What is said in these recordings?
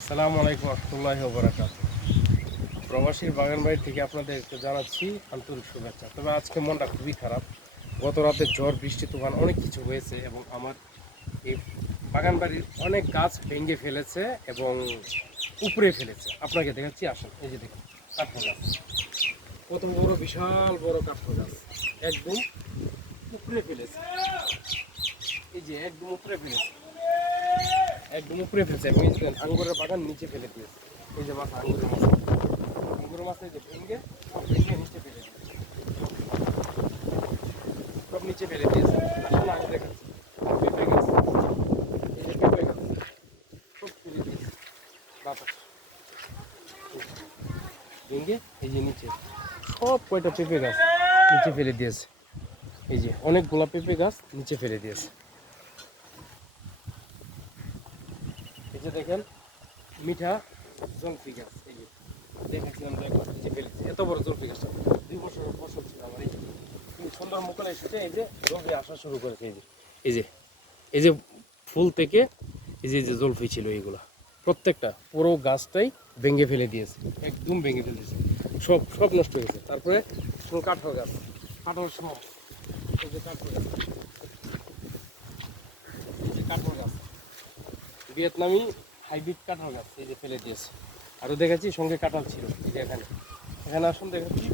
আসসালামু আলাইকুম রহমতুল্লাহি ওয়া বারাকাতুহু। প্রবাসীর বাগান বাড়ি থেকে আপনাদেরকে জানাচ্ছি আন্তরিক শুভেচ্ছা। তবে আজকে মনটা খুবই খারাপ। গত রাতে ঝড় বৃষ্টি তুফান অনেক কিছু হয়েছে এবং আমার এই বাগান বাড়ির অনেক গাছ ভেঙে ফেলেছে এবং উপড়ে ফেলেছে। আপনাকে দেখাচ্ছি, আসেন। এই যে দেখুন, কাঁঠাল গাছ, কত বড়, বিশাল বড় কাঁঠাল গাছ একদম উপড়ে ফেলেছে। এই যে একদম উপড়ে ফেলেছে, একদম উপরে ফেলছে এবং আঙ্গুরের বাগান নিচে ফেলে দিয়েছে। এই যে মাছ, আঙ্গুরের মাছ এই যে ভেঙে সব ভেঙে নিচে ফেলে দিয়েছে, সব নিচে ফেলে দিয়েছে। আসলে আমি দেখাচ্ছি, পেঁপে গাছ, এই যে পেঁপে গাছ সব ফেলে দিয়েছে বাতাস ভেঙে। এই যে নিচে সব কয়টা পেঁপে গাছ নিচে ফেলে দিয়েছে। এই যে অনেকগুলা পেঁপে গাছ নিচে ফেলে দিয়েছে। এই যে দেখেন, মিঠা জলফি গাছ, এই যে দেখেছিলাম নিচে ফেলেছি। এত বড় জলফি গাছটা 2 বছরের ফসল ছিল আমার। এই যে সুন্দর মুকুল এসেছে, এই যে জলফি আসা শুরু করেছে। এই যে এই যে এই যে ফুল থেকে এই যে জলফি ছিল, এইগুলা প্রত্যেকটা পুরো গাছটাই ভেঙে ফেলে দিয়েছে, একদম ভেঙে ফেলেছে, সব সব নষ্ট হয়ে গেছে। তারপরে কাঁঠাল গাছ, কাঁঠাল সব, এই যে কাঁঠাল গাছ, এই যে কাঁঠাল গাছ, ভিয়েতনামি হাইব্রিড কাঁঠাল গাছ, এই যে ফেলে দিয়েছে। আরও দেখাচ্ছি, সঙ্গে কাঁঠাল ছিল। এই যে এখানে এখানে আসুন, দেখাচ্ছি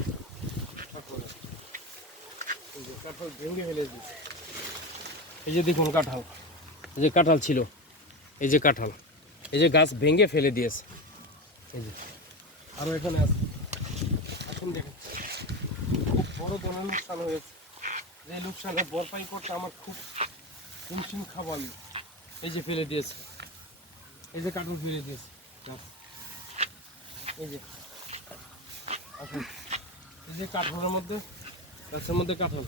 কাঁঠাল গাছ, এই যে কাঁঠাল ভেঙে ফেলে দিয়েছে। এই যে দেখুন কাঁঠাল, এই যে কাঁঠাল ছিল, এই যে কাঁঠাল, এই যে গাছ ভেঙে ফেলে দিয়েছে। এই যে আরও এখানে আছে, আসুন দেখাচ্ছি। খুব বড় ধরনের লোকসান হয়েছে। যে লোকসানের ভরপাই করতে আমার খুব হিমশিম খাবো আমি। এই যে ফেলে দিয়েছে, এই যে কাঁঠাল ফেলে দিয়েছে গাছ, এই যে আসুন, এই যে কাঁঠালের মধ্যে, গাছের মধ্যে কাঁঠাল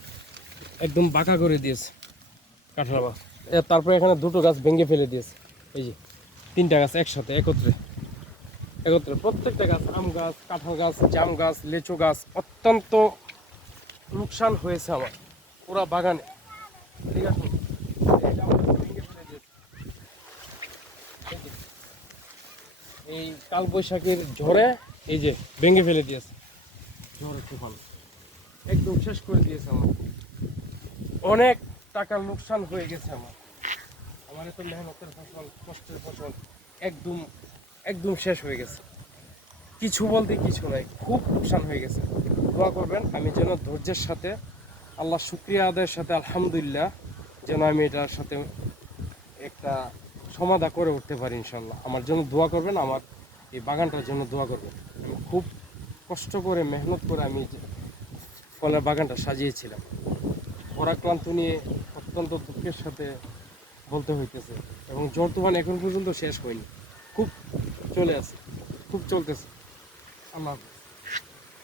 একদম বাঁকা করে দিয়েছে কাঁঠাল গাছ। তারপরে এখানে দুটো গাছ ভেঙে ফেলে দিয়েছে। এই যে 3টা গাছ একসাথে একত্রে একত্রে প্রত্যেকটা গাছ, আম গাছ, কাঁঠাল গাছ, জাম গাছ, লিচু গাছ, অত্যন্ত লোকসান হয়েছে আমার পুরা বাগানে। ঠিক আছে, এই যে আমাদের ভেঙে ফেলে দিয়েছে। এই যে এই কালবৈশাখীর ঝড়ে এই যে ভেঙে ফেলে দিয়েছে, ঝড়ের তুফান একদম শেষ করে দিয়েছে আমার। অনেক টাকার লোকসান হয়ে গেছে আমার। আমার এত মেহনতের ফসল, কষ্টের ফসল একদম একদম শেষ হয়ে গেছে। কিছু বলতে কিছু নাই, খুব লোকসান হয়ে গেছে। দোয়া করবেন আমি যেন ধৈর্যের সাথে, আল্লাহ শুকরিয়া আদায়ের সাথে, আলহামদুলিল্লাহ, যেন আমি এটার সাথে একটা সমাধা করে উঠতে পারি ইনশাল্লাহ। আমার জন্য দোয়া করবেন, আমার এই বাগানটার জন্য দোয়া করবেন। আমি খুব কষ্ট করে মেহনত করে আমি ফলের বাগানটা সাজিয়েছিলাম। পরাক্রান্ত নিয়ে অত্যন্ত দুঃখের সাথে বলতে হইতেছে, এবং ঝড় তুফান এখন পর্যন্ত শেষ হয়নি, খুব চলে আছে, খুব চলতেছে। আল্লাহ হাফেজ।